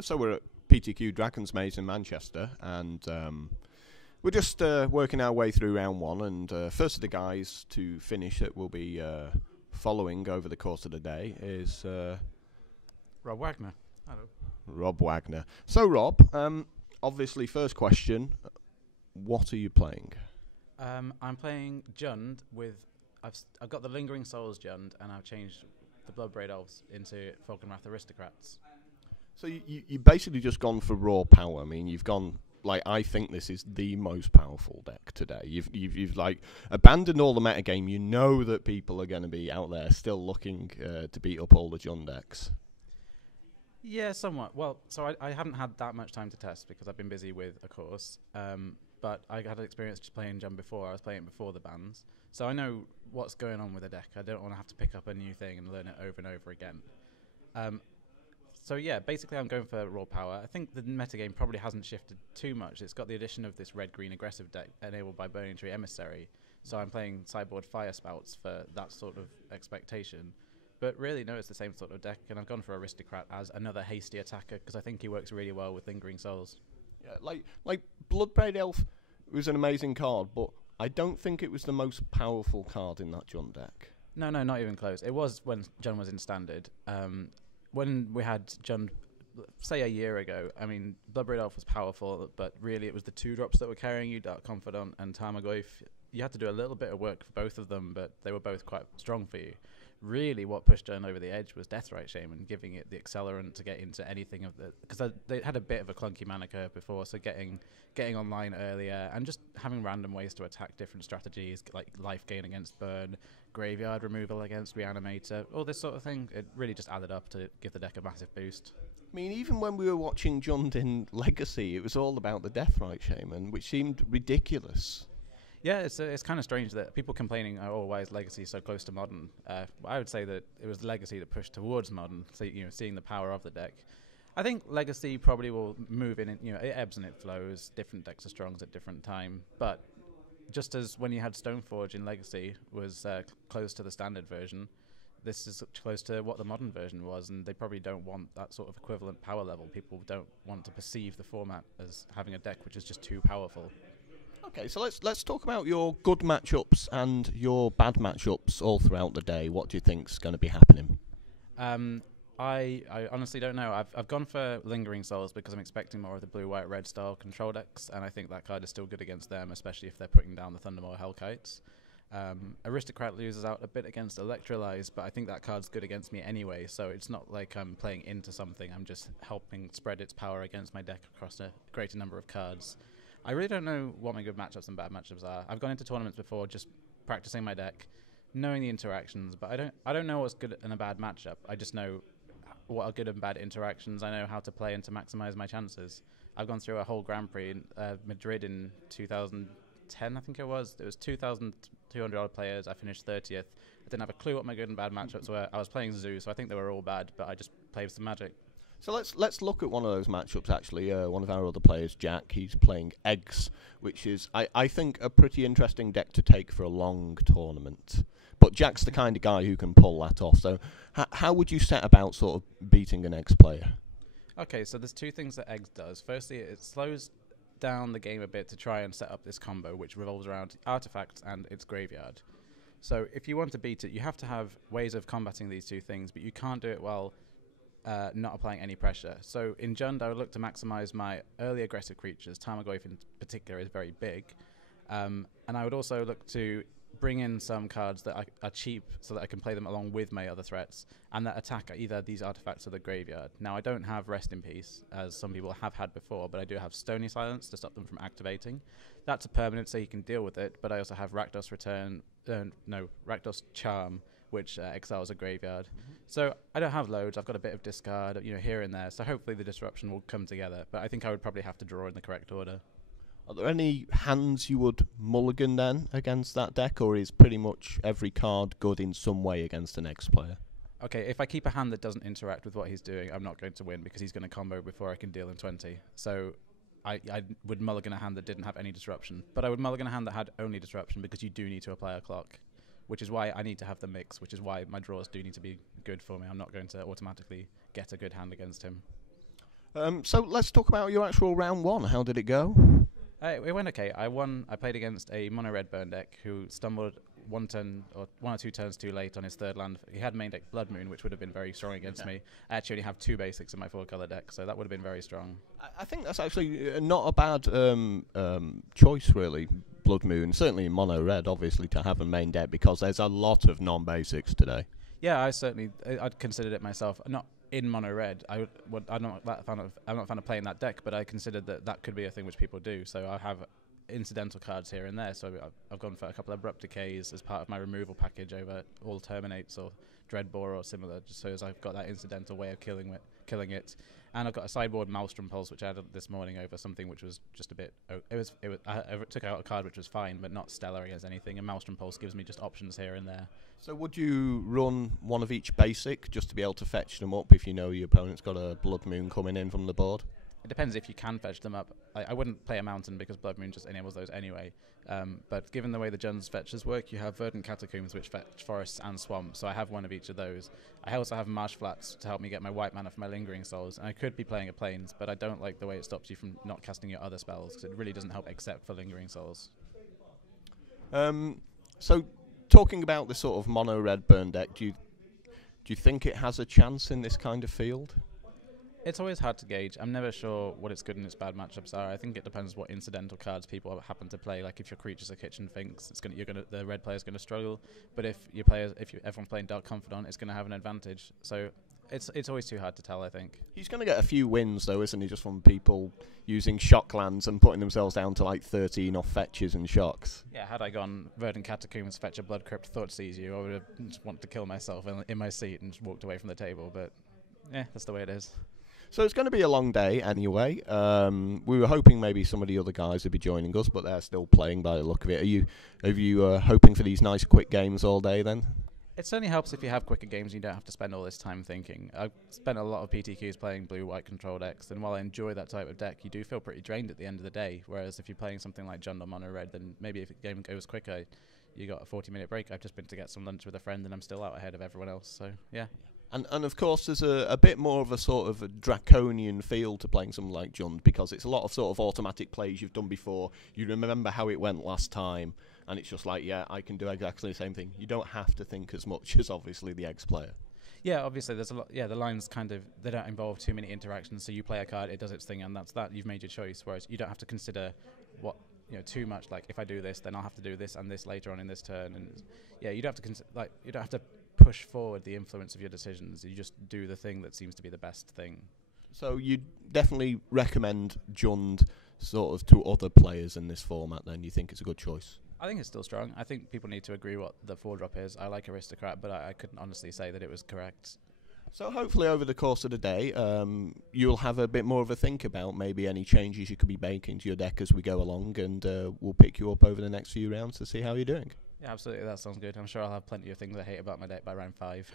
So we're at PTQ Dragon's Maze in Manchester, and we're just working our way through round one. And first of the guys to finish that will be following over the course of the day is Rob Wagner. Hello. Rob Wagner. So Rob, obviously, first question: what are you playing? I'm playing Jund with. I've got the Lingering Souls Jund, and I've changed the Bloodbraid Elves into Falkenrath Aristocrats. So you basically just gone for raw power. I mean, you've gone like I think this is the most powerful deck today. You've like abandoned all the metagame. You know that people are going to be out there still looking to beat up all the Jund decks. Yeah, somewhat. Well, so I haven't had that much time to test because I've been busy with a course. But I had experience just playing Jund before. I was playing it before the bans, so I know what's going on with the deck. I don't want to have to pick up a new thing and learn it over and over again. So yeah, basically I'm going for raw power. I think the metagame probably hasn't shifted too much. It's got the addition of this red-green aggressive deck enabled by Burning Tree Emissary, so I'm playing sideboard Fire Spouts for that sort of expectation. But really, no, it's the same sort of deck, and I've gone for Aristocrat as another hasty attacker because I think he works really well with Lingering Souls. Yeah, like Bloodbraid Elf was an amazing card, but I don't think it was the most powerful card in that Jund deck. No, not even close. It was when Jund was in Standard. When we had Jund, say a year ago, I mean, Bloodbraid Elf was powerful, but really it was the 2-drops that were carrying you, Dark Confidant and Tarmogoyf. You had to do a little bit of work for both of them, but they were both quite strong for you. Really, what pushed Jund over the edge was Deathrite Shaman, giving it the accelerant to get into anything of the... Because they had a bit of a clunky mana curve before, so getting online earlier and just having random ways to attack different strategies, like life gain against burn, graveyard removal against reanimator, all this sort of thing, it really just added up to give the deck a massive boost. I mean, even when we were watching Jund in Legacy, it was all about the Deathrite Shaman, which seemed ridiculous. Yeah, it's kind of strange that people complaining, oh, why is Legacy so close to Modern? I would say that it was Legacy that pushed towards Modern, so, seeing the power of the deck. I think Legacy probably will move in, it ebbs and it flows, different decks are strong at different time, but just as when you had Stoneforge in Legacy was close to the standard version, this is close to what the modern version was, and they probably don't want that sort of equivalent power level. People don't want to perceive the format as having a deck which is just too powerful. Okay, so let's talk about your good matchups and your bad matchups all throughout the day. What do you think's going to be happening? I honestly don't know. I've gone for Lingering Souls because I'm expecting more of the blue-white-red style control decks, and I think that card is still good against them, especially if they're putting down the Thundermaw Hellkites. Aristocrat loses out a bit against Electrolyze, but I think that card's good against me anyway, so it's not like I'm playing into something. I'm just helping spread its power against my deck across a greater number of cards. I really don't know what my good matchups and bad matchups are. I've gone into tournaments before just practicing my deck, knowing the interactions, but I don't know what's good in a bad matchup. I just know what are good and bad interactions. I know how to play and to maximize my chances. I've gone through a whole Grand Prix in Madrid in 2010, I think it was. There was 2,200 odd players. I finished 30th. I didn't have a clue what my good and bad matchups were. I was playing Zoo, so I think they were all bad, but I just played some Magic. So let's look at one of those matchups, actually. One of our other players, Jack, he's playing Eggs, which is, I think, a pretty interesting deck to take for a long tournament. But Jack's the kind of guy who can pull that off. So how would you set about sort of beating an Eggs player? Okay, so there's two things that Eggs does. Firstly, it slows down the game a bit to try and set up this combo, which revolves around artifacts and its graveyard. So if you want to beat it, you have to have ways of combating these two things, but you can't do it while not applying any pressure. So in Jund, I would look to maximize my early aggressive creatures. Tarmogoyf in particular is very big. And I would also look to bring in some cards that are cheap so that I can play them along with my other threats and that attack either these artifacts or the graveyard. Now, I don't have Rest in Peace, as some people have had before, but I do have Stony Silence to stop them from activating. That's a permanent, so you can deal with it, but I also have Rakdos Rakdos Charm, which exiles a graveyard. So I don't have loads. I've got a bit of discard, here and there. So hopefully the disruption will come together. But I think I would probably have to draw in the correct order. Are there any hands you would mulligan then against that deck, or is pretty much every card good in some way against an Eggs player? Okay, if I keep a hand that doesn't interact with what he's doing, I'm not going to win because he's going to combo before I can deal in 20. So I would mulligan a hand that didn't have any disruption. But I would mulligan a hand that had only disruption because you do need to apply a clock, which is why I need to have the mix, which is why my draws do need to be good for me. I'm not going to automatically get a good hand against him. So let's talk about your actual round one. How did it go? It went okay. I won. I played against a mono red burn deck who stumbled one or two turns too late on his third land. He had main deck Blood Moon, which would have been very strong against me. I actually only have 2 basics in my 4-color deck, so that would have been very strong. I think that's actually not a bad choice, really. Blood Moon, certainly in mono red, obviously, to have a main deck because there's a lot of non-basics today. Yeah, I'd considered it myself. Not in mono red. I'm not a fan of playing that deck, but I considered that could be a thing which people do. So I have incidental cards here and there. So I've gone for a couple of abrupt decays as part of my removal package over all terminates or dreadbore or similar, just so as I've got that incidental way of killing it. And I've got a sideboard Maelstrom Pulse, which I added this morning over something which was just a bit. I took out a card which was fine, but not stellar against anything. And Maelstrom Pulse gives me just options here and there. So would you run one of each basic just to be able to fetch them up if you know your opponent's got a Blood Moon coming in from the board? It depends if you can fetch them up. I wouldn't play a mountain because Blood Moon just enables those anyway. But given the way the Jund's fetches work, you have Verdant Catacombs which fetch forests and swamps, so I have one of each of those. I also have Marsh Flats to help me get my white mana for my Lingering Souls, and I could be playing a Plains, but I don't like the way it stops you from not casting your other spells, because it really doesn't help except for Lingering Souls. So, talking about the sort of mono red burn deck, do you think it has a chance in this kind of field? It's always hard to gauge. I'm never sure what its good and its bad matchups are. I think it depends what incidental cards people happen to play. Like if your creature's a Kitchen Finks, the red player's gonna struggle. But if everyone's playing Dark Confidant, it's gonna have an advantage. So it's always too hard to tell, I think. He's gonna get a few wins though, isn't he? Just from people using shock lands and putting themselves down to like 13 off fetches and shocks. Yeah, had I gone Verdant Catacombs, fetch a Blood Crypt, Thought Seize You, I would have just wanted to kill myself in my seat and just walked away from the table. But yeah, that's the way it is. So it's going to be a long day anyway. We were hoping maybe some of the other guys would be joining us, but they're still playing by the look of it. Are you hoping for these nice quick games all day then? It certainly helps if you have quicker games and you don't have to spend all this time thinking. I've spent a lot of PTQs playing blue-white control decks, and while I enjoy that type of deck, you do feel pretty drained at the end of the day, whereas if you're playing something like Jund or Mono Red, then maybe if the game goes quicker, you got a 40-minute break. I've just been to get some lunch with a friend, and I'm still out ahead of everyone else, so yeah. And of course, there's a bit more of a sort of a draconian feel to playing something like Jund, because it's a lot of sort of automatic plays you've done before. You remember how it went last time, and it's just like, yeah, I can do exactly the same thing. You don't have to think as much as obviously the Eggs player. Yeah, obviously there's a lot. Yeah, the lines they don't involve too many interactions. So you play a card, it does its thing, and that's that. You've made your choice. Whereas you don't have to consider too much. Like if I do this, then I'll have to do this and this later on in this turn. And yeah, you don't have to you don't have to push forward the influence of your decisions. You just do the thing that seems to be the best thing. So you definitely recommend Jund sort of to other players in this format then? You think it's a good choice? I think it's still strong. I think people need to agree what the 4-drop is. I like Aristocrat, but I couldn't honestly say that it was correct. So hopefully over the course of the day, you'll have a bit more of a think about maybe any changes you could be making to your deck as we go along, and we'll pick you up over the next few rounds to see how you're doing. Yeah, absolutely. That sounds good. I'm sure I'll have plenty of things I hate about my deck by round 5.